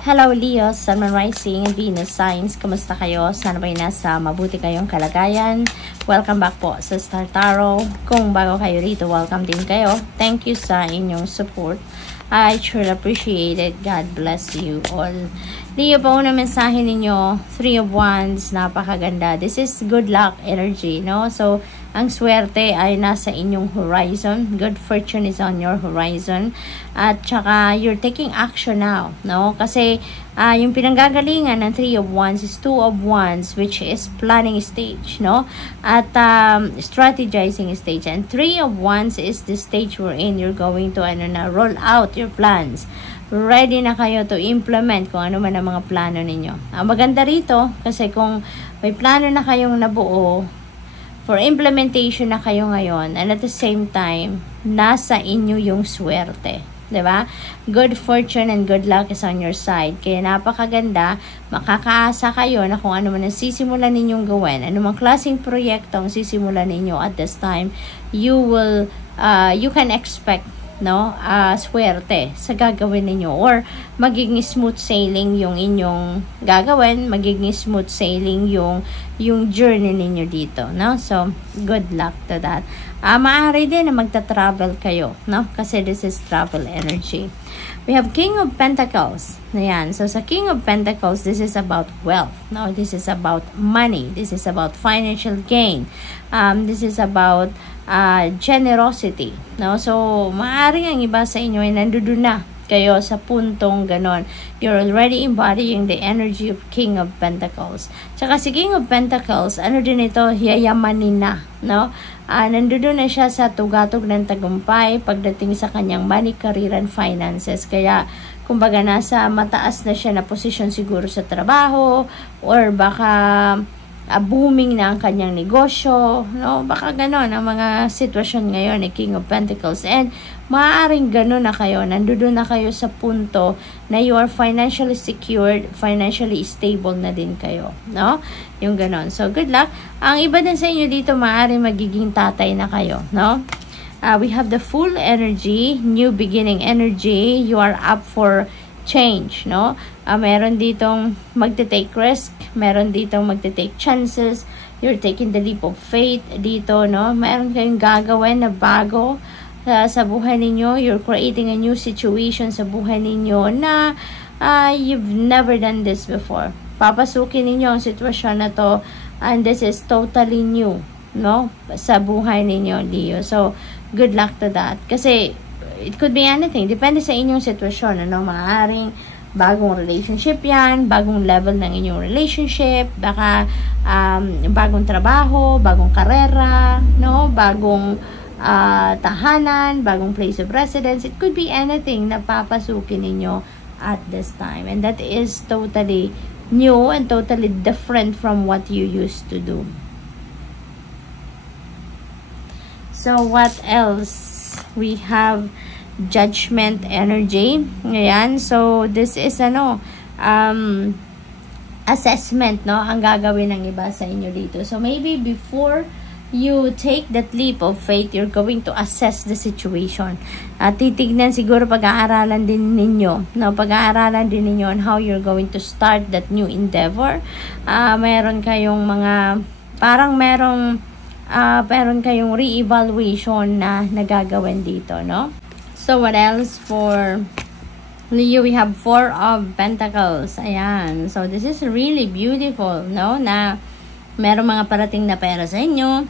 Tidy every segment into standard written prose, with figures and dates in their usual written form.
Hello Leo, Sun, Moon, Rising, Venus signs. Kumusta kayo? Sana ba'y nasa mabuti kayong kalagayan? Welcome back po sa Star Tarot. Kung bago kayo rito, welcome din kayo. Thank you sa inyong support. I truly appreciate it. God bless you all. Leo, po na mensahe ninyo, 3 of Wands, napakaganda. This is good luck energy, no? So, ang swerte ay nasa inyong horizon. Good fortune is on your horizon. At saka, you're taking action now, no? Kasi, yung pinanggagalingan ng 3 of Wands is 2 of Wands, which is planning stage, no? At strategizing stage. And 3 of Wands is the stage we're in. You're going to roll out your plans. Ready na kayo to implement kung ano man ang mga plano ninyo. Ang maganda rito, kasi kung may plano na kayong nabuo, for implementation na kayo ngayon, and at the same time, nasa inyo yung swerte. Diba? Good fortune and good luck is on your side. Kaya napakaganda, makakaasa kayo na kung ano man ang sisimulan ninyong gawin, anumang klaseng proyekto ang sisimulan ninyo at this time, you can expect, no, swerte sa gagawin ninyo, or magiging smooth sailing yung inyong gagawin, magiging smooth sailing yung journey ninyo dito, no? So, good luck to that. Maaari din na magta-travel kayo, no? Kasi this is travel energy. We have King of Pentacles. Ayan. So, sa King of Pentacles, this is about wealth, no? This is about money. This is about financial gain. This is about generosity, no? So, maaaring ang iba sa inyo ay nandoon na kayo sa puntong ganon. You're already embodying the energy of King of Pentacles. Tsaka si King of Pentacles, ano din ito, yayamanin na, no? Nandoon na siya sa tugatog ng tagumpay pagdating sa kanyang money, career, and finances. Kaya, kumbaga, nasa mataas na siya na posisyon siguro sa trabaho, or baka booming na ang kanyang negosyo, no? Baka ganon ang mga sitwasyon ngayon ni King of Pentacles. And maaaring ganon na kayo, nandoon na kayo sa punto na you are financially secured, financially stable na din kayo, no? Yung ganon. So, good luck. Ang iba din sa inyo dito, maaaring magiging tatay na kayo, no? We have the full energy, new beginning energy. You are up for change, no? Meron ditong magte-take risk, meron ditong magte-take chances, you're taking the leap of faith dito, no? Meron kayong gagawin na bago sa buhay ninyo, you're creating a new situation sa buhay ninyo na you've never done this before. Papasukin ninyo ang sitwasyon na to, and this is totally new, no? Sa buhay ninyo, Leo. So, good luck to that. Kasi, it could be anything. Depende sa inyong sitwasyon, ano? Maaaring bagong relationship yan, bagong level ng inyong relationship, baka bagong trabaho, bagong karera, no? Bagong tahanan, bagong place of residence. It could be anything na papasukin ninyo at this time. And that is totally new and totally different from what you used to do. So, what else? We have Judgment energy. Ayan. So, this is assessment, no? Ang gagawin ng iba sa inyo dito. So, maybe before you take that leap of faith, you're going to assess the situation. Titignan siguro, pag-aaralan din ninyo, no? Pag-aaralan din ninyo on how you're going to start that new endeavor. Meron kayong mga, meron kayong re-evaluation na nagagawin dito, no? So, what else for Leo? We have 4 of Pentacles. Ayan. So, this is really beautiful, no? Na meron mga parating na pera sa inyo.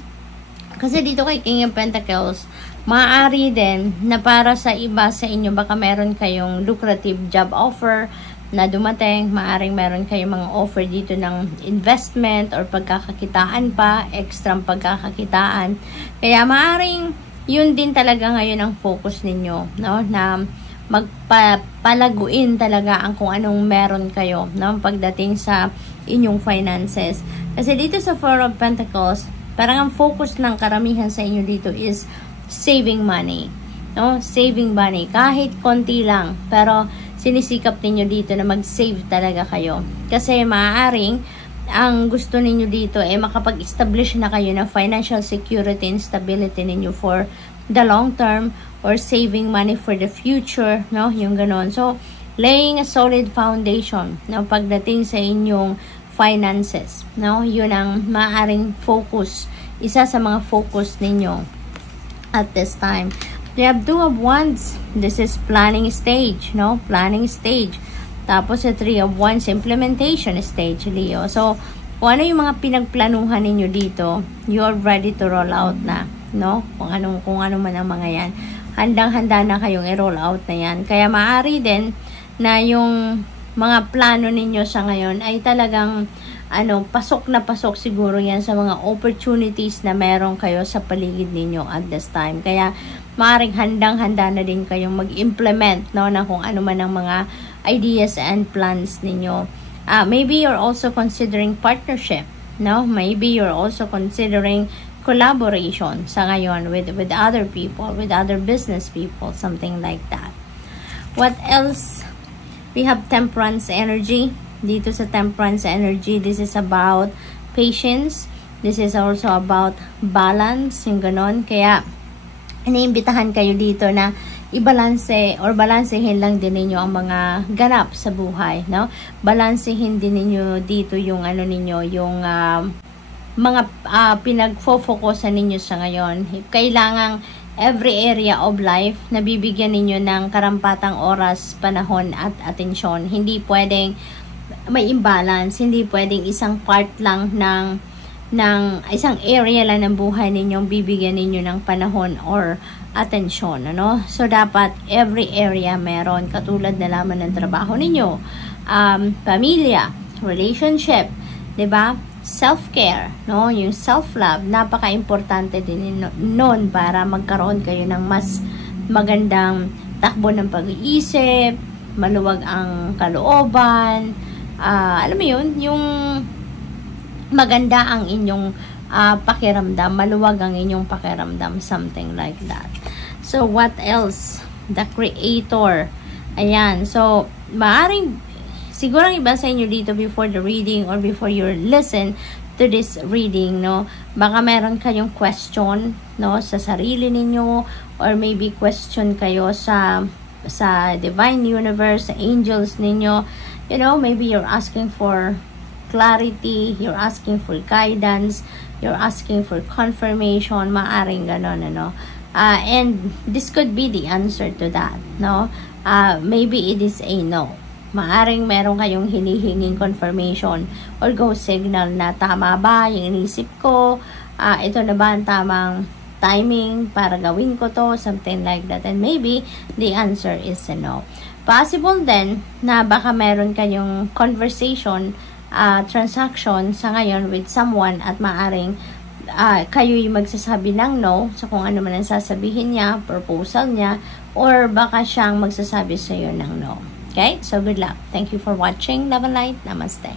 Kasi dito kay King of Pentacles, maaari din na para sa iba sa inyo, baka meron kayong lucrative job offer na dumating. Maaring meron kayong mga offer dito ng investment or pagkakakitaan pa, extra pagkakakitaan. Kaya maaring yun din talaga ngayon ang focus ninyo, no? Na magpalaguin talaga ang kung anong meron kayo, no? Pagdating sa inyong finances. Kasi dito sa 4 of Pentacles, parang ang focus ng karamihan sa inyo dito is saving money, no? Saving money. Kahit konti lang, pero sinisikap ninyo dito na mag-save talaga kayo. Kasi maaaring ang gusto ninyo dito ay makapag-establish na kayo ng financial security and stability ninyo for the long term, or saving money for the future, no? Yung ganon. So, laying a solid foundation, no, pagdating sa inyong finances, no, yun ang maaaring focus, isa sa mga focus ninyo at this time. You have Two of Wands. This is planning stage, no, planning stage. Tapos sa Three of Wands, implementation stage, Leo. So kung ano yung mga pinagplanuhan ninyo dito, you're ready to roll out na, no? Kung ano man ang mga yan, handang-handa na kayong i-roll out na yan. Kaya maaari din na yung mga plano ninyo sa ngayon ay talagang pasok na pasok siguro yan sa mga opportunities na meron kayo sa paligid ninyo at this time. Kaya maaring handang-handa na din kayong mag-implement, no, na kung ano man ang mga ideas and plans ninyo. Maybe you're also considering partnership, no? Maybe you're also considering collaboration sa ngayon with other people, with other business people, something like that. What else? We have Temperance energy. Dito sa Temperance energy, this is about patience. This is also about balance, yung ganon. Kaya iniimbitahan kayo dito na i-balanse or balansehin lang din ninyo ang mga ganap sa buhay, no? Balansehin din ninyo dito yung yung mga pinagfo-focusan ninyo sa ngayon. Kailangang every area of life na bibigyan ninyo ng karampatang oras, panahon at atensyon. Hindi pwedeng may imbalance, hindi pwedeng isang part lang ng isang area lang ng buhay ninyong bibigyan ninyo ng panahon or atensyon, ano? So dapat every area meron, katulad na lamang ng trabaho ninyo, pamilya, relationship, 'di ba? Self-care, no? Yung self-love, napaka-importante din noon para magkaroon kayo ng mas magandang takbo ng pag-iisip, maluwag ang kalooban, alam mo yun, yung maganda ang inyong pakiramdam, maluwag ang inyong pakiramdam, something like that. So what else? The Creator. Ayan, so maaring siguro ang iba sa inyo dito before the reading or before you listen to this reading, no, baka meron kayong question, no, sa sarili ninyo, or maybe question kayo sa divine universe, sa angels ninyo, you know, maybe you're asking for clarity, you're asking for guidance, you're asking for confirmation, maaring ganon, ano. And this could be the answer to that, no? Maybe it is a no. Maaring meron kayong hinihinging confirmation or go signal na tama ba yung inisip ko, ito na ba ang tamang timing para gawin ko to, something like that. And maybe the answer is a no. Possible din na baka meron kayong conversation, transaction sa ngayon with someone at maaring kayo yung magsasabi ng no sa kung ano man ang sasabihin niya, proposal niya, or baka siyang magsasabi sa iyo ng no. Okay? So good luck. Thank you for watching. Love and light. Namaste.